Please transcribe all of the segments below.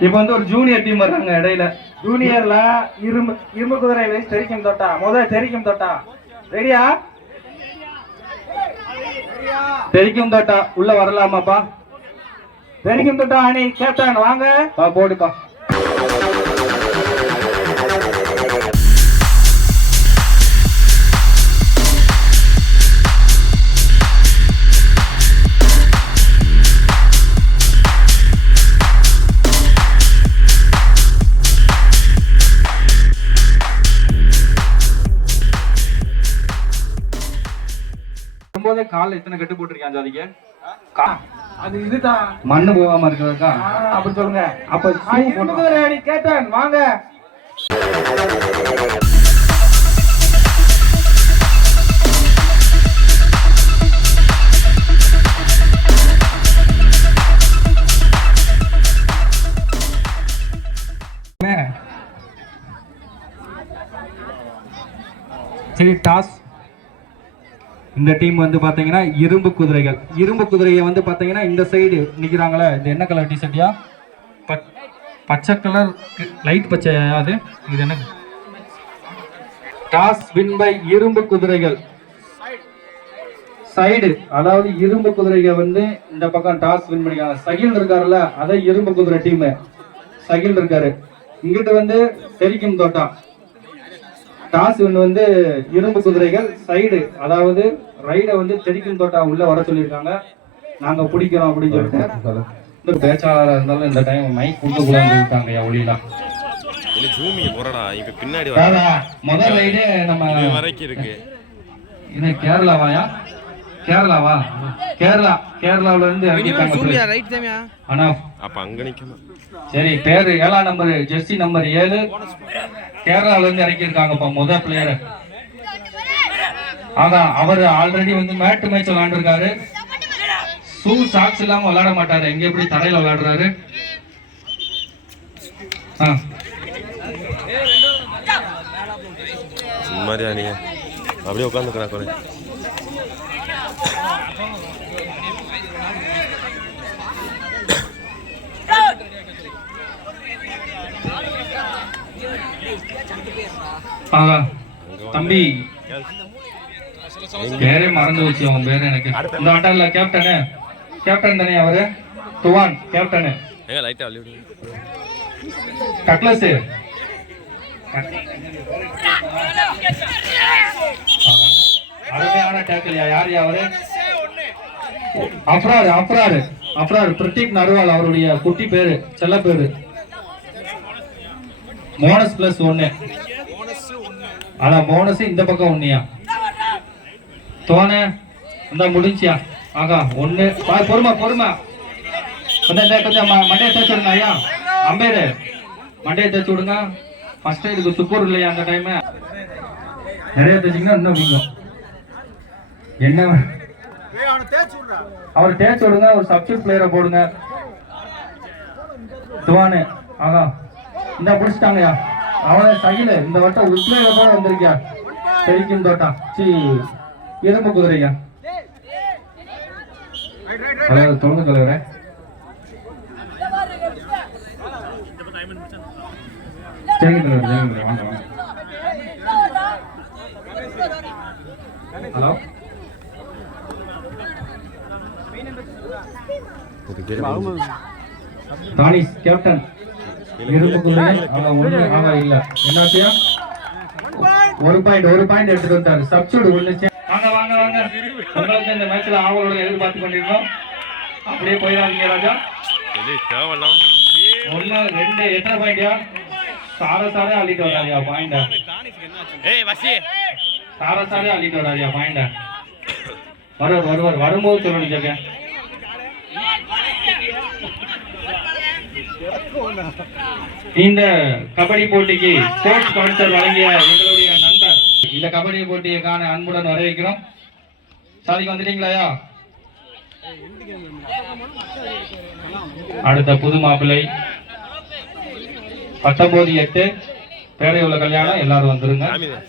இப்போ வந்து ஒரு ஜூனியர் டீம் வர்றாங்க இடையில. ஜூனியர்ல இரும்பு இரும்பு குதிரை வயசு தெரிக்கும் தொட்டா. முதல் தெரிக்கும் தொட்டா. ரெடியா தெரிக்கும் தோட்டா. உள்ள வரலாமாப்பா? தெரிக்கும் தொட்டா அணி. கேப்டன் வாங்க. பா போடுப்பா. கால்ல எத்தனை கட்டு போட்டிருக்கேன் ஜாதிக்கு? அது இதுதான். மண்ணு போகாம இருக்கிறதுக்கா அப்படி சொல்லுங்க. அப்ப கேப்டன் வாங்க. இந்த டீம் வந்து பாத்தீங்கன்னா இரும்பு குதிரைகள். இரும்பு குதிரையை வந்து பாத்தீங்கன்னா இந்த சைடு நிக்கிறாங்களே. இது என்ன கலர் டிஷர்ட்டியா பச்சை கலர் லைட் பச்சையா அது? இது என்ன? டாஸ் வின் பை இரும்பு குதிரைகள். சைடு அதாவது இரும்பு குதிரைகள் வந்து இந்த பக்கம் டாஸ் வின் பண்ணிக்காங்க சகில் இருக்காருல்ல அதை இரும்பு குதிரை டீம் சகில் இருக்காரு. இங்கிட்டு வந்து தெரிக்கும் தோட்டம். டாஸ் ஒன்று வந்து இரும்பு குதிரைகள் சைடு அதாவது ரைடை வந்து தெரிக்கும் தோட்டா உள்ள வர சொல்லியிருக்காங்க. நாங்க பிடிக்கிறோம் அப்படின்னு சொல்லிட்டு. இந்த பேச்சாளராக இருந்தாலும் இந்த டைம் மைக் கொடுக்க கூடாதுன்னு இருக்காங்க ஒளிலாம் பின்னாடி முதல் ரைடு நம்ம வரைக்கும் இருக்கு. இது கேரளாவாயா? கேரளாவா? கேரளா கேரளாவுல இருந்து ஆனா அப்ப அங்க நிக்கணும். சரி பேரு ஏழாம் நம்பர் ஜெர்சி நம்பர் ஏழு. கேரளால இருந்து இறக்கியிருக்காங்கப்பா முத பிளேயர் அதான் அவர் ஆல்ரெடி வந்து மேட்டு மேட்ச் விளையாண்டுருக்காரு ஷூ சாக்ஸ் இல்லாம விளையாட மாட்டாரு. எங்க எப்படி தரையில விளையாடுறாரு ஆ. மாதிரியா நீங்க? அப்படியே உட்காந்துக்கிறா குறை. ஆகா தம்பி. பேரே மறந்து வச்சு அவன் பேரு எனக்கு. இந்த ஆட்டம்ல கேப்டனு கேப்டன் தானே அவரு? துவான் கேப்டனு ஏங்க லைட்டா அள்ளி விடுங்க கட்லஸ் அருமையான டேக்கிள் யார் அவரு? அப்ரார் அப்ரார். அப்ரார் பிரதீப் நர்வால் அவருடைய குட்டி பேரு செல்ல பேரு. மோனஸ் பிளஸ் ஒன்னு. ஆனா மோனஸ் இந்த பக்கம் ஒன்னியா? தோண இந்த முடிஞ்சியா? ஆகா ஒண்ணு பா, பொறுமா கொஞ்சம் கொஞ்சம் மண்டையை தேய்ச்சி விடுங்க ஐயா. அம்பேரு. மண்டையை தேய்ச்சி விடுங்க. ஃபர்ஸ்ட் இதுக்கு சுக்கூர் இல்லையா அந்த டைம் நிறைய தேய்ச்சிங்கன்னா இன்னும் வீங்கும். என்ன? அவர் தேய்ச்சி விடுங்க ஒரு சப்ஸ்டியூட் பிளேயரை போடுங்க. துவானு ஆகா. இந்த பிடிச்சிட்டாங்கய்யா. அவனை சகில. இந்த வட்டம் உத்வேகத்தோட வந்திருக்கியா? தெரிக்கும் தோட்டம் சி இரும்பு குதிரையா? தலைவர் தொடர்ந்து தலைவரே சரிங்க தலைவர் சரிங்க தலைவர். வாங்க வாங்க. ஹலோ? தானிஸ் கேப்டன் ஒரு பாயிண்ட் ஒரு பாயிண்ட் எடுத்துட்டு வந்தாரு சப்ஸ்டியூட் ஒண்ணு வாங்க வாங்க வாங்க. உங்களுக்கு இந்த மேட்ச்ல ஆவலோட எதிர்பார்த்து கொண்டிருக்கோம் அப்படியே போயிடாதீங்க ராஜா. ஒண்ணு ரெண்டு எத்தனை பாயிண்ட்யா சார சாரே அள்ளிட்டு வராதியா பாயிண்ட ஏய் வசி சார சாரே அள்ளிட்டு வராதியா பாயிண்ட வருவார் வருவார் வரும்போது சொல்லணும் ஜெக இந்த கபடி போட்டிக்கு ஸ்போர்ட்ஸ் ஸ்பான்சர் வழங்கிய எங்களுடைய நண்பர். இந்த கபடி போட்டியை காண அன்புடன் வரவேற்கிறோம். சாதிக்கு வந்துட்டீங்களாயா? அடுத்த புது மாப்பிள்ளை. பத்தொன்பது எட்டு பேரை உள்ள கல்யாணம் எல்லாரும் வந்துருங்க.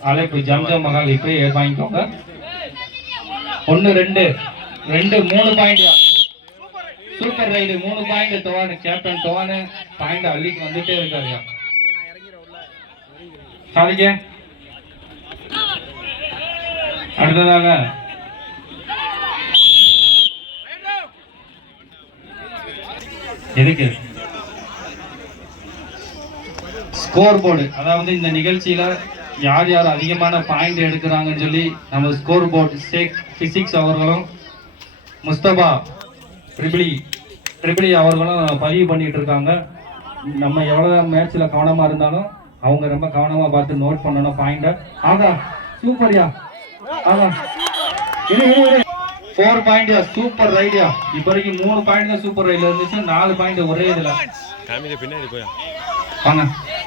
அழைப்பு ஜம்ஜம் மகால் இப்பயே வாங்கிக்கோங்க ஒன்னு ரெண்டு ரெண்டு மூணு பாயிண்ட் சூப்பர் ரைடு மூணு பாயிண்ட் தோவானு கேப்டன் தோவானு பாயிண்ட் அள்ளிக்கு வந்துட்டே இருக்காருயா சாதிக்க. அடுத்ததாக. எதுக்கு? ஸ்கோர் போர்டு அதாவது இந்த நிகழ்ச்சியில யார் யார் அதிகமான பாயிண்ட் எடுக்கிறாங்கன்னு சொல்லி நம்ம ஸ்கோர் போர்டு ஷேக் பிசிக்ஸ் அவர்களும் முஸ்தபா ட்ரிபிளி ட்ரிபிளி அவர்களும் பதிவு பண்ணிட்டு இருக்காங்க. நம்ம எவ்வளவு மேட்ச்ல கவனமா இருந்தாலும் அவங்க ரொம்ப கவனமா பார்த்து நோட் பண்ணணும் பாயிண்ட ஆகா சூப்பர்யா ஆகா. இரு இரு ஃபோர் பாயிண்ட்யா சூப்பர் ரைட்யா இப்போ வரைக்கும் மூணு பாயிண்ட் தான் சூப்பர் ரைட்ல இருந்துச்சு. நாலு பாயிண்ட் ஒரே இதுல. காமிக்க பின்னாடி போயா. வாங்க.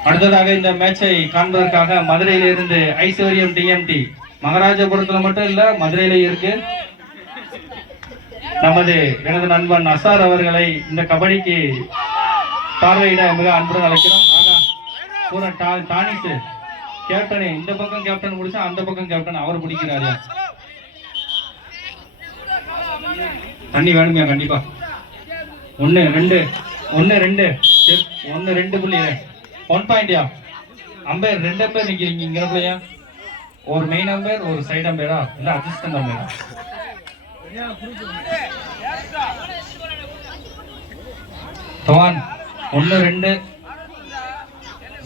அடுத்ததாக இந்த மேட்சை காண்பதற்காக மதுரையில இருந்து ஐஸ்வர்யம் டிஎம்டி மகாராஜபுரத்துல மட்டும் இல்ல மதுரையில இருக்கு. நமது எனது நண்பன் அசார் அவர்களை இந்த கபடிக்கு பார்வையிட மிக அன்புடன் அழைக்கிறோம். ஆகா பூரா டா டானிஸ் கேப்டனே இந்த பக்கம் கேப்டன் பிடிச்சா அந்த பக்கம் கேப்டன் அவர் பிடிக்கிறாரு. தண்ணி வேணுமையா கண்டிப்பா. ஒன்னு ரெண்டு ஒன்னு ரெண்டு. ஒன்று ஒன்னு ரெண்டு புள்ளி ஒன் பாயிண்ட்யா அம்பையர் ரெண்டு பேர் நிக்கிறீங்க இங்க இருக்கலையா ஒரு மெயின் அம்பையர் ஒரு சைடு அம்பையரா? இல்ல அசிஸ்டன்ட் அம்பையரா? தவான் ஒன்னு ரெண்டு.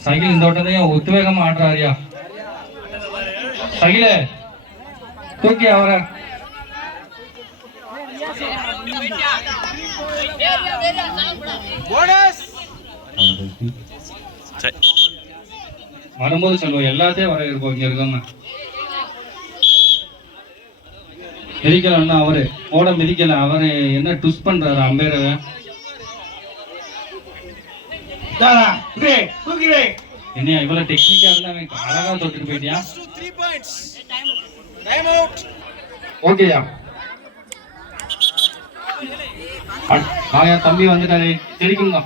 சகில் இந்த ஓட்டத்தையும் உத்வேகமா ஆடுறாருயா சகில தூக்கி அவரை? வரும்போது சொல்லுவோம் எல்லாத்தையும் வர இருப்போம் இங்க இருக்கவங்க. மிதிக்கலன்னா அவரு ஓட மிதிக்கல அவரு என்ன டுஸ் பண்றாரு அம்பேர தாதா இப்படி தூக்கிடு என்ன இவ்வளவு டெக்னிக்கா இருந்தா அவன் அழகா தொட்டுட்டு போயிட்டியா? ஓகேயா. ஆயா தம்பி வந்துட்டாரு தெரிக்குங்க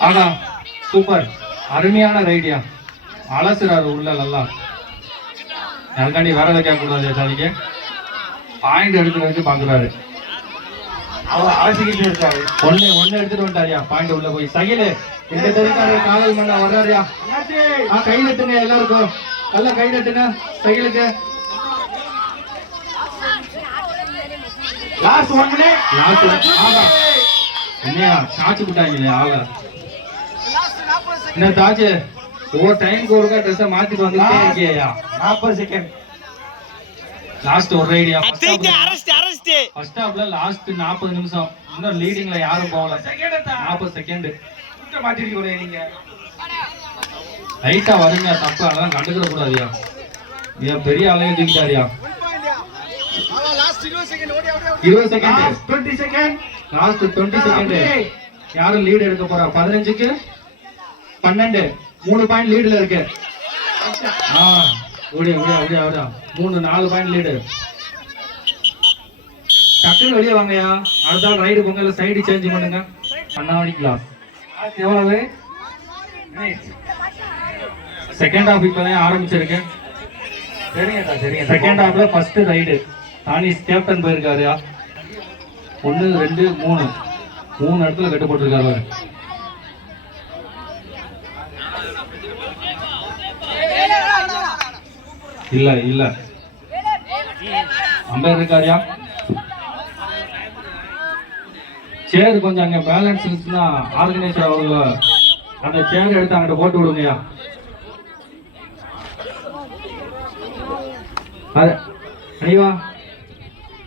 ஆகா சூப்பர். அருமையான ரைடியா. அலசுறாரு உள்ள நல்லா. யாருக்காண்டி எதை கேட்க கூடாது சாதிக்கு பாயிண்ட் எடுக்கிறதுக்கு பாக்குறாரு அவர் அலசிக்கிட்டு இருக்காரு. ஒண்ணு ஒண்ணு எடுத்துட்டு வந்துட்டாரியா? பாயிண்ட் உள்ள போய். சகிலு எங்க தெரிவிக்காரு காவல் மண்ணா வர்றாருயா? கை நட்டுங்க எல்லாருக்கும். நல்லா கை நட்டுங்க சகிலுக்கு. லாஸ்ட் ஒன் லாஸ்ட் ஆகா. என்னையா சாச்சு விட்டாங்களே ஆள என்ன தாச்சு ஒவ்வொரு டைம்க்கு ஒருக்கா ட்ரெஸ்ஸை மாத்திட்டு வந்துட்டே இருக்கியா நாற்பது செகண்ட் லாஸ்ட் ஒரு ஐடியா ஃபர்ஸ்ட் ஹாஃப்ல லாஸ்ட் 40 நிமிஷம். இன்னும் லீடிங்ல யாரும் போகல. செகண்ட் தான் 40 செகண்ட் மாட்டிருக்கீங்க நீங்க. லைட்டா வருங்க தப்பு. அதெல்லாம் கண்டுக்கிற கூடாதியா ஏன் பெரிய ஆளையும் தூக்கிட்டாரியா இருபது second last twenty second last twenty second யாரும் லீடு எடுக்க போறா? பதினஞ்சுக்கு பன்னெண்டு. மூணு பாயிண்ட் லீடுல இருக்கு. ஆ ஓடியா ஓடியா ஓடியா ஓடியா. மூணு நாலு பாயிண்ட் லீடு டக்குன்னு வெளியே வாங்கயா அடுத்த ஆள் ரைடு பொங்கல் சைடு சேஞ்ச் பண்ணுங்க. பண்ணாடி கிளாஸ் எவ்வளவு? செகண்ட் ஹாஃப் இப்பதான் ஆரம்பிச்சிருக்கேன் சரிங்கக்கா சரிங்க செகண்ட் ஹாஃப்ல ஃபர்ஸ்ட் ரைடு தானிஸ் கேப்டன் போயிருக்காரு ஒன்று ரெண்டு மூணு. மூணு இடத்துல கட்டு போட்டிருக்காரு பாரு. இல்ல இல்ல. அம்பேர் இருக்காரியா? சேர் கொஞ்சம் அங்க பேலன்ஸ் இருந்துச்சுன்னா ஆர்கனைசர் அவர்கள் அந்த சேர் எடுத்து அங்கிட்ட போட்டு விடுங்கய்யா. அது அனிவா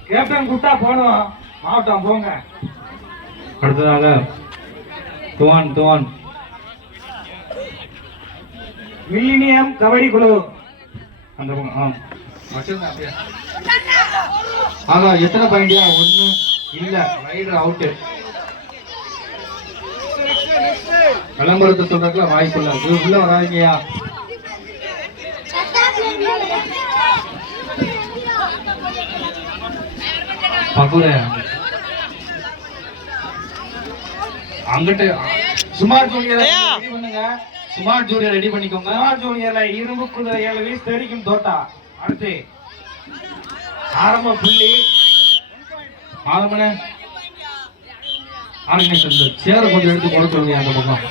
கேப்டன் கூப்பிட்டா போனோம் மாவட்டம் போங்க. அடுத்ததாக துவான் துவான். மில்லினியம் கபடி குழு. அந்த பக்கம், அப்படியே. ஆகா எத்தனை பாயிண்டியா ஒண்ணு இல்ல. ரைடர் அவுட்டு விளம்பரத்தை சொல்றதுக்குலாம் வாய்ப்பு இல்ல இது உள்ள வராங்கயா பகுர. அங்கிட்டு சுமார் பண்ணுங்க. ஸ்மார்ட் ஜூனியர் ரெடி பண்ணிக்கோங்க. ஸ்மார்ட் ஜூனியர்ல இரும்பு குதிரை ஏழு வீஸ் தெரிக்கும் தோட்டா. அடுத்து ஆரம்ப புள்ளி. ஆலமனே ஆரம்பிச்சு இந்த சேரை கொஞ்சம் எடுத்து போட சொல்லுங்க அந்த பக்கம்.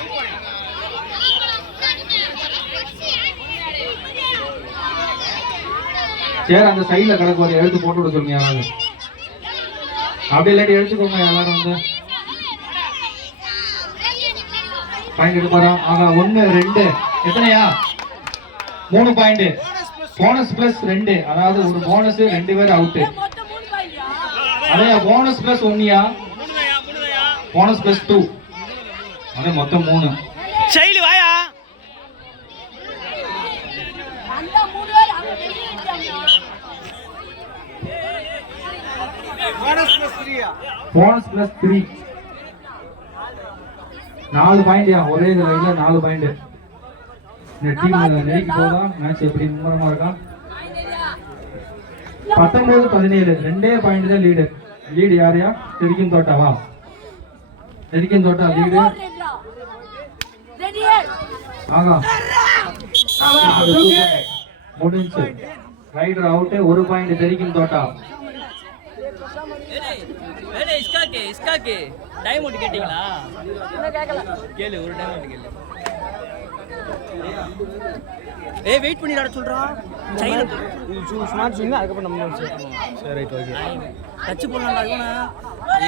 சேர் அந்த சைடில் கிடக்கு ஒரு எடுத்து போட்டு விட சொல்லுங்க யாராவது. அப்படி இல்லாட்டி எடுத்துக்கோங்க எல்லாரும் வந்து. பாயிண்ட் எடுப்பாரா ஆகா ஒன்னு ரெண்டு. எத்தனையா? மூணு பாயிண்ட். போனஸ் பிளஸ் ரெண்டு. அதாவது ஒரு போனஸ் ரெண்டு பேர் அவுட்டு அதே போனஸ் பிளஸ் ஒன்னியா போனஸ் பிளஸ் டூ அதே மொத்தம் மூணு. செயலி வாயா. போனஸ் பிளஸ் த்ரீ நாலு பாயிண்ட் ஒரே லைன்ல நாலு பாயிண்ட் இந்த டீம் நெருக்கி போதா மேட்ச் எப்படி? மும்முரமா இருக்கா? பத்தொன்பது பதினேழு. ரெண்டே பாயிண்ட் தான் லீடு லீடு யாரையா தெரிக்கும் தோட்டாவா? தெரிக்கும் தோட்டா லீடு ஆகா. முடிஞ்சு. ரைடர் அவுட் ஒரு பாயிண்ட் தெரிக்கும் தோட்டா. ஓகே இஸ்காக்கு. டைம் ஒன்று கேட்டீங்களா? கேளு ஒரு டைம் ஒன்று கேளு. ஏய் வெயிட் பண்ணி விளாட சொல்றான் சைனா ஸ்மார்ட் ஸ்விங் அதுக்கப்புறம் நம்ம சரி ரைட் ஓகே டச் பண்ணலாம்டா இவனா.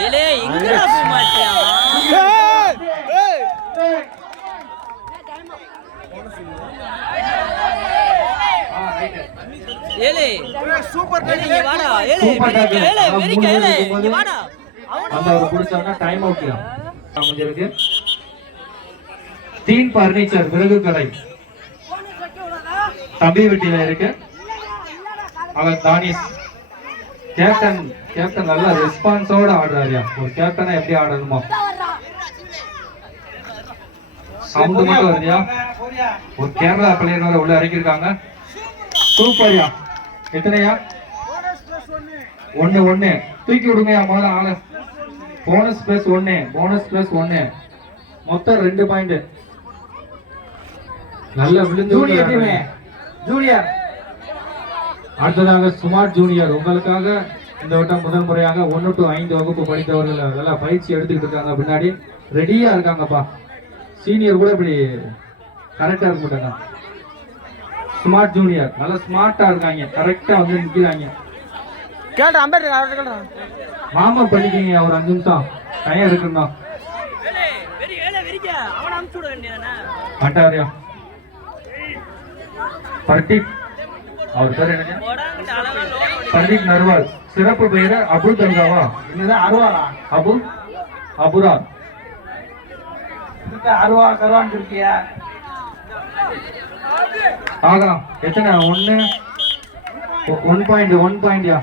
ஏலே எங்க போக மாட்டியா? ஏய் ஏலே சூப்பர் ஏலே வாடா. ஏலே ஏலே வெரி வெரிக்க ஏலே வாடா. அந்த அவர் பிடிச்சவனா டைம் அவுட் அமைஞ்சிருக்கு தீன் பர்னிச்சர் விறகு கடை தம்பி வீட்டில இருக்கு. அவர் தானிஸ் கேப்டன் கேப்டன் நல்ல ரெஸ்பான்ஸோட ஆடுறாருயா. ஒரு கேப்டனா எப்படி ஆடணுமோ. சவுண்ட் மட்டும் வருதியா? ஒரு கேரளா பிளேயர் உள்ள இறக்கிருக்காங்க சூப்பர்யா. எத்தனையா? ஒண்ணு ஒண்ணு. தூக்கி விடுங்கயா முதல்ல ஆளு. போனஸ் பிளஸ் ஒண்ணு போனஸ் பிளஸ் ஒண்ணு மொத்தம் ரெண்டு பாயிண்ட் நல்ல விழுந்து ஜூனியர் அடுத்ததாக சுமார்ட் ஜூனியர் உங்களுக்காக இந்த வட்டம் முதல் முறையாக ஒன்று டு ஐந்து வகுப்பு படித்தவர்கள் நல்லா பயிற்சி எடுத்துக்கிட்டு இருக்காங்க பின்னாடி. ரெடியா இருக்காங்கப்பா. சீனியர் கூட இப்படி கரெக்டா இருக்க மாட்டாங்க ஸ்மார்ட் ஜூனியர் நல்லா ஸ்மார்ட்டா இருக்காங்க. கரெக்டா வந்து நிக்கிறாங்க. கேள்றா அம்பேர் அவர்கிட்ட கேள்றா மாமா பண்ணிக்கிங்க ஒரு அஞ்சு நிமிஷம். டைம் இருக்குண்ணா பட்டாரியா பர்டிக் அவர் பேர் என்ன பர்டிக் நர்வால். சிறப்பு பெயர் அபுல் தர்காவா என்னதான் அருவாளா அபு? அபுரா. அருவா கருவான்னு இருக்கியா ஆகா எத்தனை? ஒன்னு? ஒன் பாயிண்ட் ஒன் பாயிண்ட்யா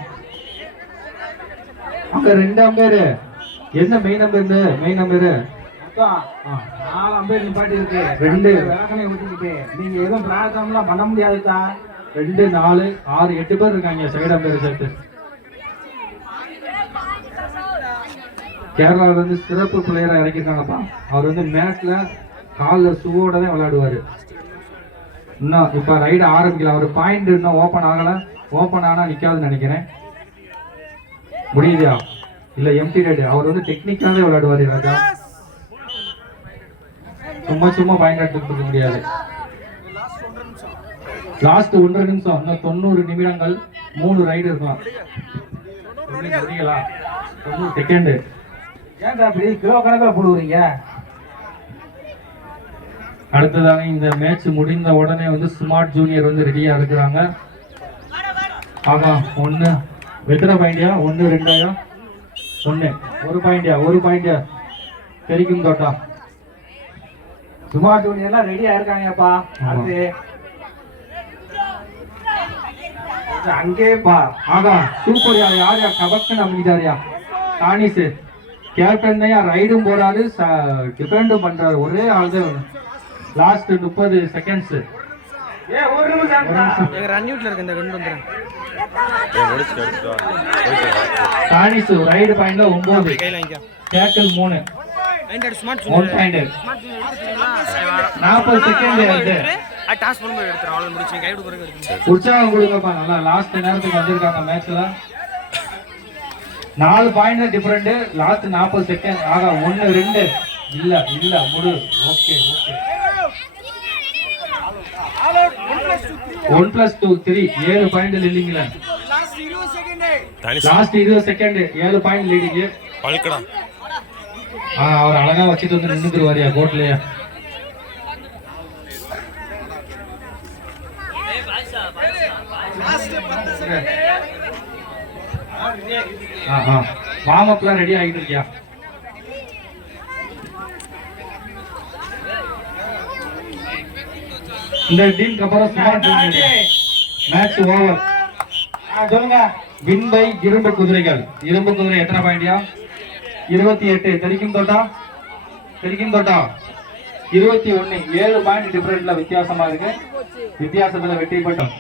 அங்க ரெண்டு அம்பேரு. என்ன மெயின் நம்பர் மெயின் மொத்தம் நாலு அம்பேர் நிப்பாட்டி இருக்கு. ரெண்டு. விளக்கணை ஊத்திக்கிட்டு நீங்க எதுவும் பிரார்த்தம்லாம் பண்ண முடியாதுதா ரெண்டு நாலு ஆறு எட்டு பேர் இருக்காங்க சைடு அம்பேர் சேர்த்து கேரளால இருந்து சிறப்பு பிளேயரா இறக்கிருக்காங்கப்பா அவர் வந்து மேட்ச்ல காலில் சுவோட தான் விளையாடுவாரு. இன்னும் இப்ப ரைடு ஆரம்பிக்கல. அவர் பாயிண்ட் இன்னும் ஓபன் ஆகல. ஓபன் ஆனா நிக்காதுன்னு நினைக்கிறேன். முடியுதா இல்ல எம்டி ரைடு அவர் வந்து டெக்னிக்காவே விளையாடுவாரு ராஜா. சும்மா சும்மா பாயிண்ட் எடுத்துட்டு முடியாது. லாஸ்ட் ஒன்றரை நிமிஷம் இன்னும் தொண்ணூறு நிமிடங்கள் மூணு ரைடு இருக்கலாம் தொண்ணூறு செகண்டு ஏன்டா அப்படி கிலோ கணக்கில் போடுவீங்க அடுத்ததாக இந்த மேட்ச் முடிந்த உடனே வந்து ஸ்மார்ட் ஜூனியர் வந்து ரெடியாக இருக்கிறாங்க. ஆகா ஒன்று எத்தனை பாயிண்டியா ஒன்று ரெண்டாயா? ஒன்று ஒரு பாயிண்டியா ஒரு பாயிண்டியா தெரிக்கும் தோட்டா. சும்மா சுமார் எல்லாம் ரெடியா இருக்காங்கப்பா. அது அங்கே பா. ஆகா சூப்பர்யா யார்யா கபக்கன் அமைஞ்சாரியா தானிஸ். கேப்டன் தான் ரைடும் போறாரு. டிஃபெண்டும் பண்றாரு. ஒரே ஆள் தான் லாஸ்ட் முப்பது செகண்ட்ஸ் ஏ ஒரு ரைடு பாயிண்ட்ல ஒன்பது. டேக்கிள் மூணு. ஒன் பாயிண்ட் நாற்பது செகண்ட் டாஸ் பண்ணும்போது எடுத்துறோம் அவ்வளவு முடிச்சு. கை கொடுக்குறது எடுத்து உற்சாகம் கொடுங்கப்பா நல்லா. லாஸ்ட் நேரத்துக்கு வந்திருக்காங்க மேட்ச்ல நாலு பாயிண்ட் டிஃபரெண்ட் லாஸ்ட் நாற்பது செகண்ட் ஆகா ஒன்னு ரெண்டு. இல்ல இல்ல முடு. Okay okay one plus two three ஏழு பாயிண்ட் இல்லைங்களா தனி லாஸ்ட் இருபது செகண்ட் ஏழு பாயிண்ட் லீடிங் அவர் அழகா வச்சுட்டு வந்து நின்னுக்குருவாரியா கோட்லயா வார்ம் அப்லாம் ரெடி ஆகிட்டு இருக்கியா? இந்த டீமுக்கு அப்புறம் ஸ்மார்ட் மேட்ச் ஓவர் சொல்லுங்க. வின் பை இரும்பு குதிரைகள். இரும்பு குதிரை எத்தனை பாயிண்டியா இருபத்தி எட்டு. தெரிக்கும் தோட்டா? தெரிக்கும் தோட்டா? இருபத்தி ஒண்ணு. ஏழு பாயிண்ட் டிஃபரெண்ட்ல வித்தியாசமா இருக்கு. வித்தியாசத்துல வெற்றி பெற்றோம்.